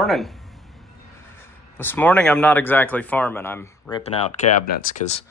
Morning. This morning I'm not exactly farming. I'm ripping out cabinets because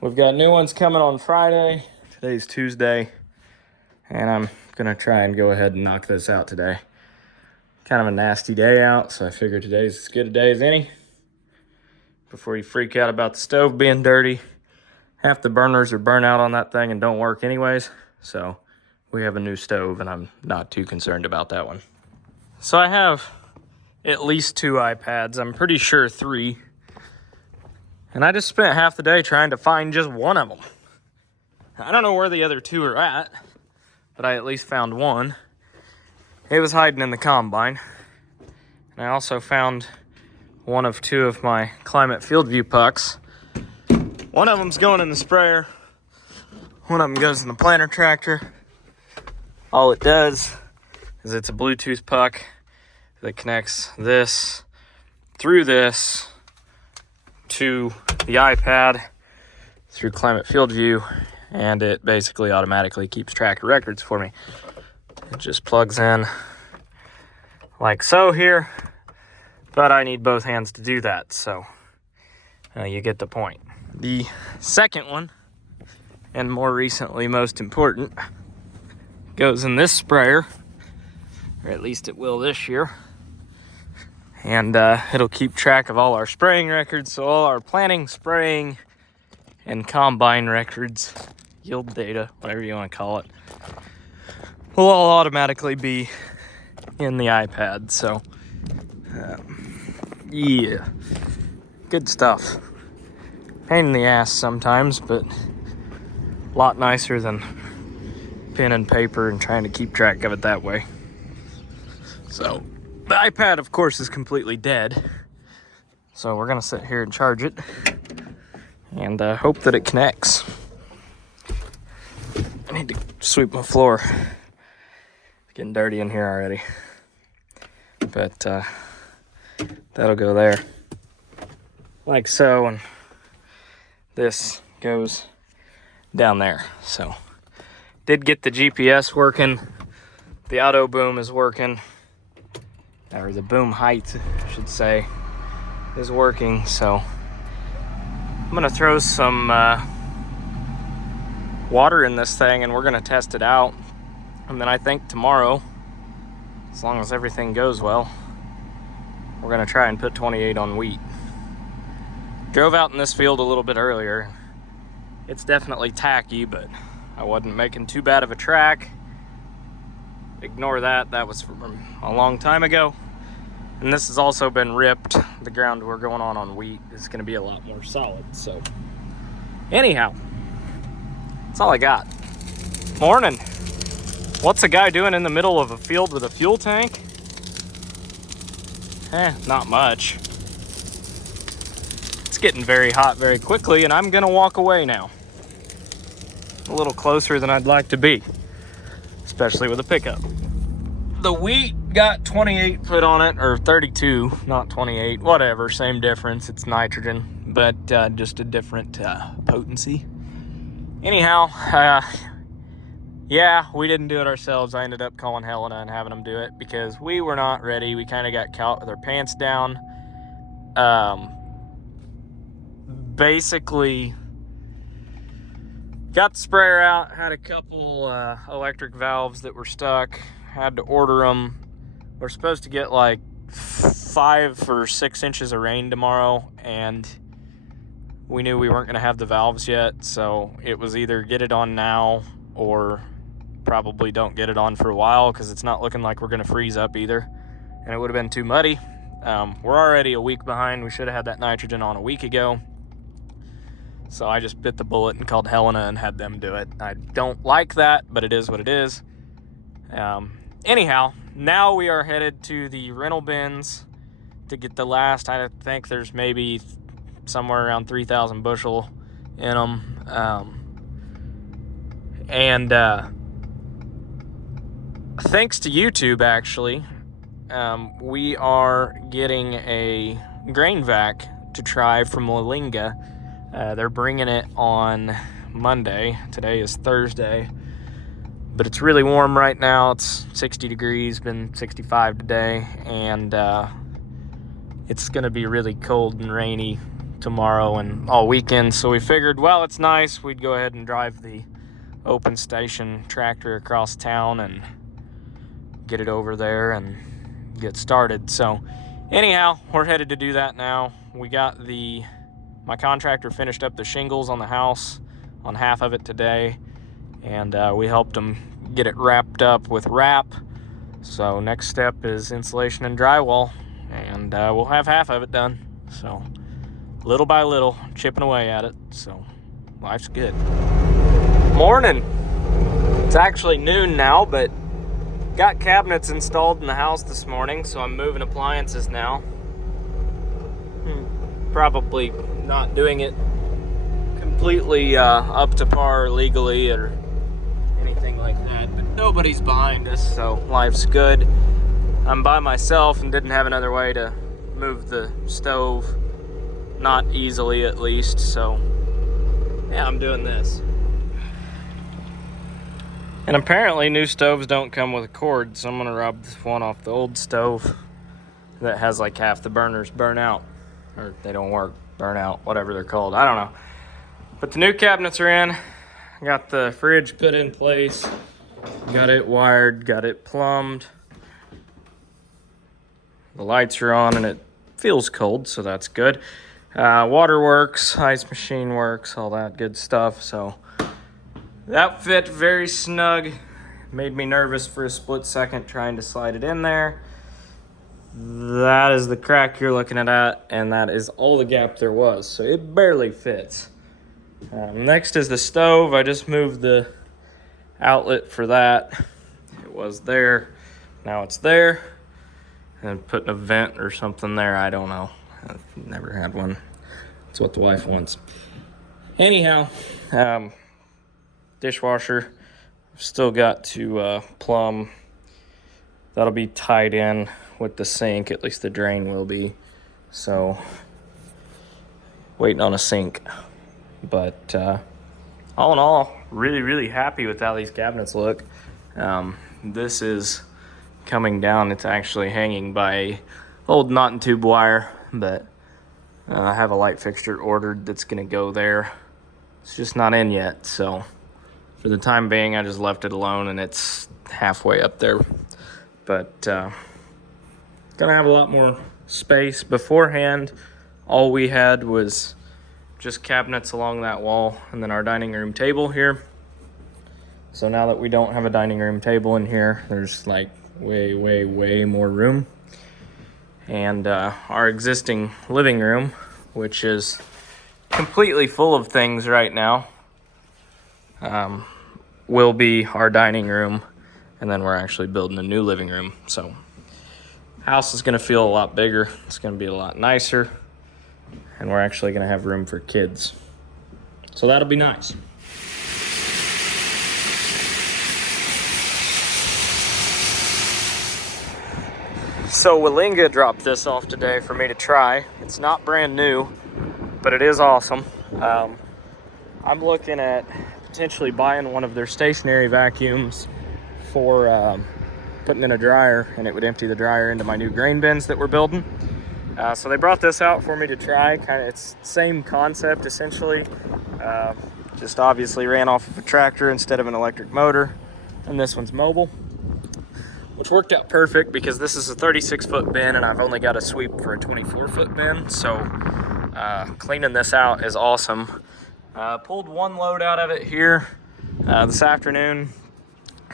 we've got new ones coming on Friday. Today's Tuesday, and I'm gonna try and go ahead and knock this out today. Kind of a nasty day out, so I figured today's as good a day as any. Before you freak out about the stove being dirty, half the burners are burnt out on that thing and don't work anyways. So we have a new stove, and I'm not too concerned about that one. So I have at least 2 iPads. I'm pretty sure 3. And I just spent half the day trying to find just one of them. I don't know where the other 2 are at, but I at least found one. It was hiding in the combine. And I also found one of 2 of my Climate Field View pucks. One of them's going in the sprayer. One of them goes in the planter tractor. All it does is it's a Bluetooth puck that connects this through this to the iPad through Climate Field View, and it basically automatically keeps track of records for me. It just plugs in like so here, but I need both hands to do that, so you get the point. The second one, and more recently most important, goes in this sprayer, or at least it will this year. And it'll keep track of all our spraying records, so all our planting, spraying, and combine records, yield data, whatever you want to call it, will all automatically be in the iPad. So, yeah, good stuff. Pain in the ass sometimes, but a lot nicer than pen and paper and trying to keep track of it that way. So the iPad, of course, is completely dead. So we're going to sit here and charge it and hope that it connects. I need to sweep my floor. It's getting dirty in here already. But that'll go there. Like so, and this goes down there. So did get the GPS working. The auto boom is working. Or the boom height, I should say, is working. So I'm gonna throw some water in this thing, and we're gonna test it out. And then I think tomorrow, as long as everything goes well, we're gonna try and put 28 on wheat. Drove out in this field a little bit earlier. It's definitely tacky, but I wasn't making too bad of a track. Ignore that, that was from a long time ago. And this has also been ripped. The ground we're going on wheat is going to be a lot more solid. So anyhow, that's all I got. Morning. What's a guy doing in the middle of a field with a fuel tank? Not much. It's getting very hot very quickly, and I'm going to walk away now. A little closer than I'd like to be, especially with a pickup. The wheat got 28 put on it, or 32, not 28, whatever, same difference. It's nitrogen, but just a different potency. Anyhow, yeah, we didn't do it ourselves. I ended up calling Helena and having them do it because we were not ready. We kind of got caught with our pants down. Basically got the sprayer out, had a couple electric valves that were stuck, had to order them. We're supposed to get like 5 or 6 inches of rain tomorrow, and we knew we weren't going to have the valves yet, so it was either get it on now or probably don't get it on for a while, because it's not looking like we're going to freeze up either, and it would have been too muddy. We're already a week behind. We should have had that nitrogen on a week ago. So I just bit the bullet and called Helena and had them do it. I don't like that, but it is what it is. Anyhow, now we are headed to the rental bins to get the last. I think there's maybe somewhere around 3,000 bushel in them. And thanks to YouTube, actually, we are getting a grain vac to try from Lalinga. They're bringing it on Monday. Today is Thursday. But it's really warm right now. It's 60 degrees, been 65 today. And it's gonna be really cold and rainy tomorrow and all weekend. So we figured, well, it's nice, we'd go ahead and drive the open station tractor across town and get it over there and get started. So anyhow, we're headed to do that now. We got my contractor finished up the shingles on the house on half of it today, and we helped him get it wrapped up with wrap. So next step is insulation and drywall, and we'll have half of it done. So little by little, chipping away at it. So life's good. Morning. It's actually noon now, but got cabinets installed in the house this morning, so I'm moving appliances now. Probably not doing it completely up to par legally or anything like that, but nobody's behind us, so life's good. I'm by myself and didn't have another way to move the stove, not easily at least, so yeah, I'm doing this. And apparently new stoves don't come with a cord, so I'm gonna rub this one off the old stove that has like half the burners burn out, or they don't work, burn out, whatever they're called, I don't know. But the new cabinets are in. Got the fridge put in place, got it wired, got it plumbed. The lights are on and it feels cold, so that's good. Water works, ice machine works, all that good stuff. So that fit very snug. Made me nervous for a split second trying to slide it in there. That is the crack you're looking at, and that is all the gap there was. So it barely fits. Next is the stove. I just moved the outlet for that. It was there, now it's there. And putting a vent or something there, I don't know. I've never had one. That's what the wife wants. Anyhow, dishwasher, still got to plumb. That'll be tied in with the sink, at least the drain will be. So, waiting on a sink. But all in all, really, really happy with how these cabinets look. This is coming down. It's actually hanging by old knot and tube wire, but I have a light fixture ordered that's gonna go there. It's just not in yet, so for the time being, I just left it alone, and it's halfway up there. But gonna have a lot more space. Beforehand, all we had was just cabinets along that wall and then our dining room table here. So now that we don't have a dining room table in here, there's like way more room. And our existing living room, which is completely full of things right now, will be our dining room, and then we're actually building a new living room. So house is gonna feel a lot bigger, it's gonna be a lot nicer, and we're actually gonna have room for kids. So that'll be nice. So Willinga dropped this off today for me to try. It's not brand new, but it is awesome. I'm looking at potentially buying one of their stationary vacuums for putting in a dryer, and it would empty the dryer into my new grain bins that we're building. So they brought this out for me to try. It's same concept essentially, just obviously ran off of a tractor instead of an electric motor, and this one's mobile, which worked out perfect because this is a 36-foot bin and I've only got a sweep for a 24-foot bin. So cleaning this out is awesome. Pulled one load out of it here this afternoon.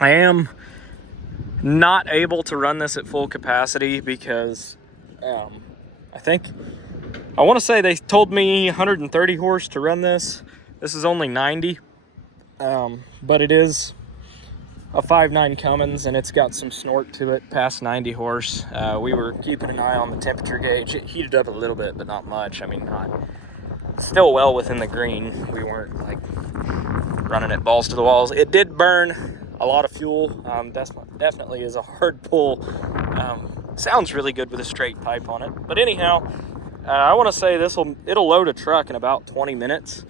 I am not able to run this at full capacity because I want to say they told me 130 horse to run this. This is only 90, but it is a 5.9 Cummins, and it's got some snort to it past 90 horse. We were keeping an eye on the temperature gauge. It heated up a little bit, but not much. I mean, still well within the green. We weren't like running it balls to the walls. It did burn a lot of fuel. Definitely is a hard pull. Sounds really good with a straight pipe on it. But anyhow, I want to say it'll load a truck in about 20 minutes.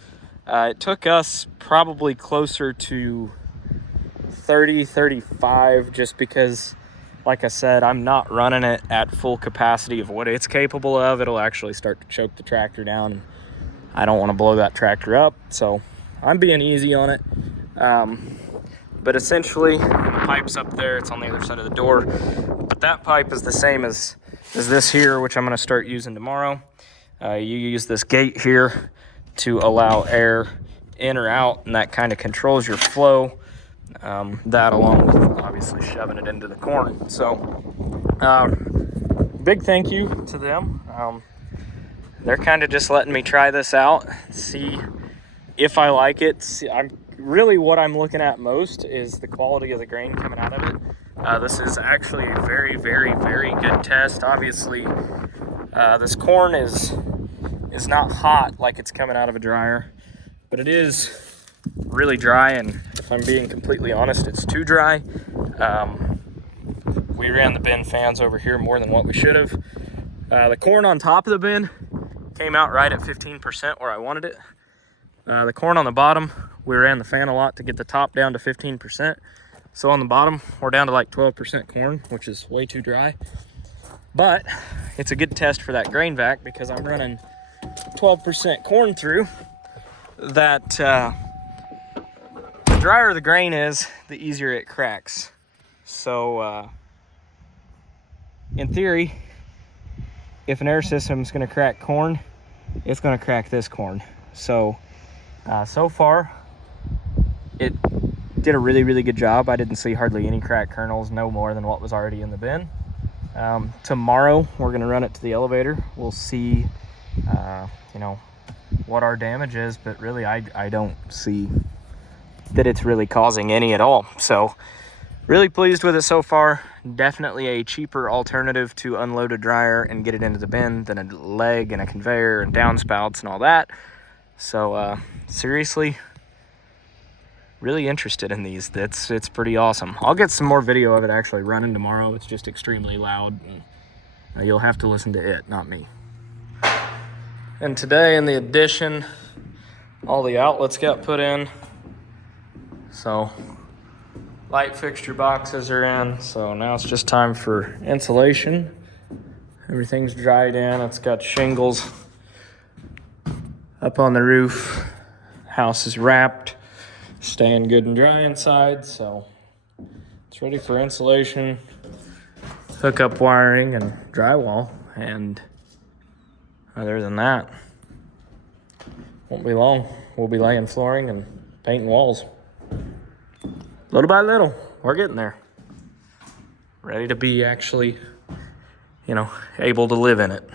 It took us probably closer to 30, 35, just because like I said, I'm not running it at full capacity of what it's capable of. It'll actually start to choke the tractor down. I don't want to blow that tractor up, so I'm being easy on it. But essentially, the pipe's up there. It's on the other side of the door. But that pipe is the same as this here, which I'm going to start using tomorrow. You use this gate here to allow air in or out, and that kind of controls your flow. That along with obviously shoving it into the corn. So big thank you to them. They're kind of just letting me try this out, see if I like it. What I'm looking at most is the quality of the grain coming out of it. This is actually a very, very, very good test. Obviously, this corn is not hot like it's coming out of a dryer, but it is really dry, and if I'm being completely honest, it's too dry. We ran the bin fans over here more than what we should have. The corn on top of the bin came out right at 15% where I wanted it. The corn on the bottom, we ran the fan a lot to get the top down to 15%. So on the bottom, we're down to like 12% corn, which is way too dry. But it's a good test for that grain vac because I'm running 12% corn through. That the drier the grain is, the easier it cracks. So in theory, if an air system is going to crack corn, it's going to crack this corn. So so far, it did a really, really good job. I didn't see hardly any cracked kernels, no more than what was already in the bin. Tomorrow, we're going to run it to the elevator. We'll see, what our damage is, but really, I don't see that it's really causing any at all. So, really pleased with it so far. Definitely a cheaper alternative to unload a dryer and get it into the bin than a leg and a conveyor and downspouts and all that. So, seriously, really interested in these. It's pretty awesome. I'll get some more video of it actually running tomorrow. It's just extremely loud, and you'll have to listen to it, not me. And today in the addition, all the outlets got put in. So light fixture boxes are in. So now it's just time for insulation. Everything's dried in. It's got shingles up on the roof. House is wrapped, staying good and dry inside. So it's ready for insulation, hookup wiring, and drywall. And other than that, won't be long. We'll be laying flooring and painting walls. Little by little, we're getting there. Ready to be actually, able to live in it.